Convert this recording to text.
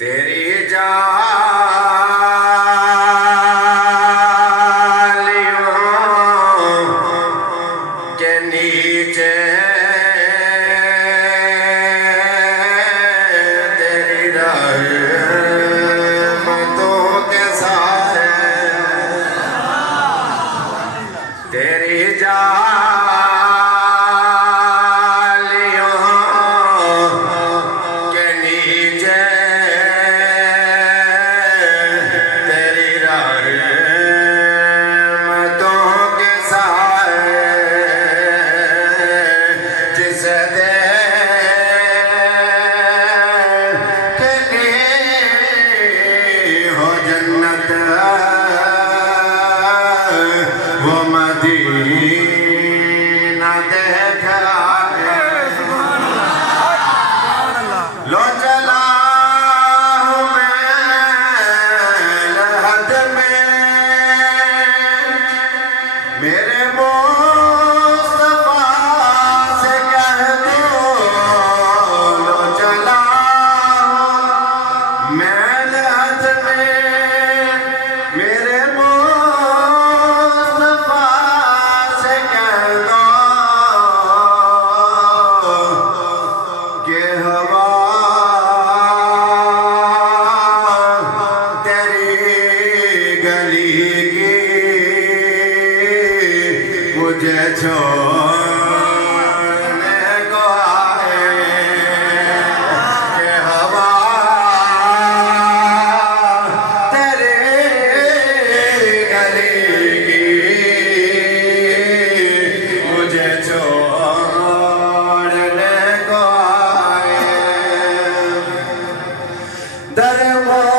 तेरी जालियों के नीचे तेरी रहमतों के साए, तेरी वो मदीना देख आए। लो चला हूँ मैं लहद में मेरे मुस्तफा से कह दो, लो चला हूँ मैं लहद में मेरे मुझे छोड़ने को आए कि हवा तेरी गली की मुझे छोड़ने को आए। दरबार